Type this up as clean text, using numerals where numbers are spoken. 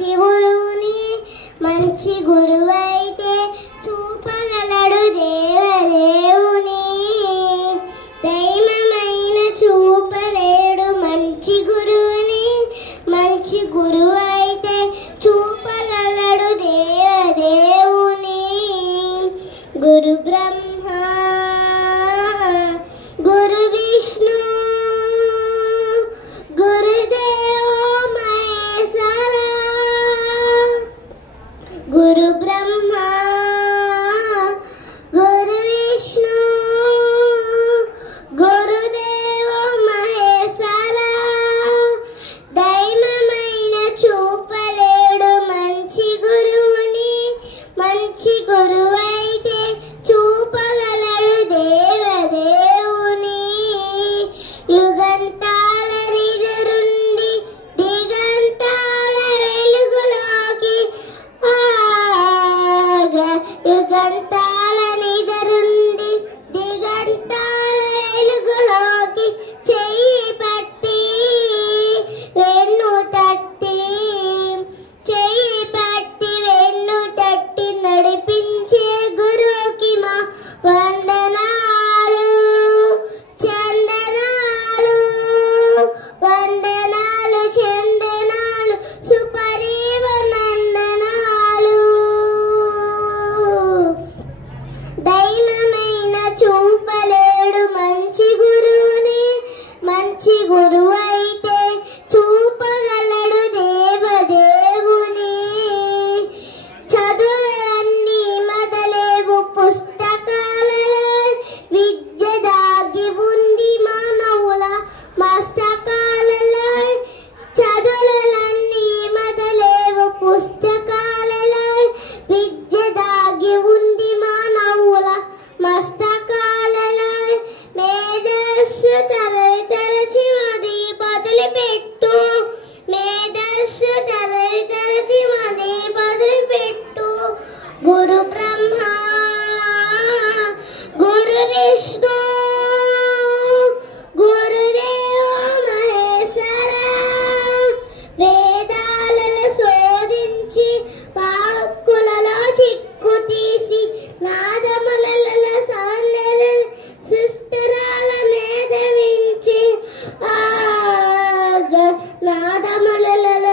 మంచి గురువుని మంచి గురువైతే చూపగలడు దేవదేవుని దైవమైన చూపలేడు మంచి గురువుని మంచి గురువైతే చూపగలడు దేవదేవుని గురు బ్రహ్మ గురు విష్ణు గురుదేవో మహేశ్వర గురు బ్రహ్మ గురు విష్ణు గురుదేవో మహేశ్వర దైవమైన చూపలేడు మంచి గురువుని మంచి గురువైతే చూపగలడు దేవదేవుని యుగంతాల నిజరుండి దిగంతాల వెలుగులోకి యుగంతాల నిజరుండి దిగంతాల వెలుగులోకి చెయ్యి పట్టి వెన్ను తట్టి చెయ్యి పట్టి వెన్ను తట్టి నడిపించే గురువుకి మా వందనాలు చందనాలు వందనాలు చందనాలు సుపరివనందనాలు దైవమైన చూపలేడు మంచి గురువుని మంచి గురువైతే చూపగలడు దేవదేవుని చదువులన్నీ మొదలేవు పుస్తకాలలో విద్య దాగి ఉంది మానవుల మస్తకాలలో చదువులన్నీ మొదలేవు పుస్తకాలలో విద్య దాగి ఉంది మానవుల మస్తకాలలో మేధస్సు తరచి మది బదులుపెట్టు మేధస్సు తరచి మది బదులుపెట్టు గురు బ్రహ్మ గురు విష్ణు గురుదేవో మహేశ్వర వేదాలను శోధించి వాక్కులలో చిక్కు తీసి నాదములలో సౌందర్య సుస్థిరాల మేధవించి నాదములలో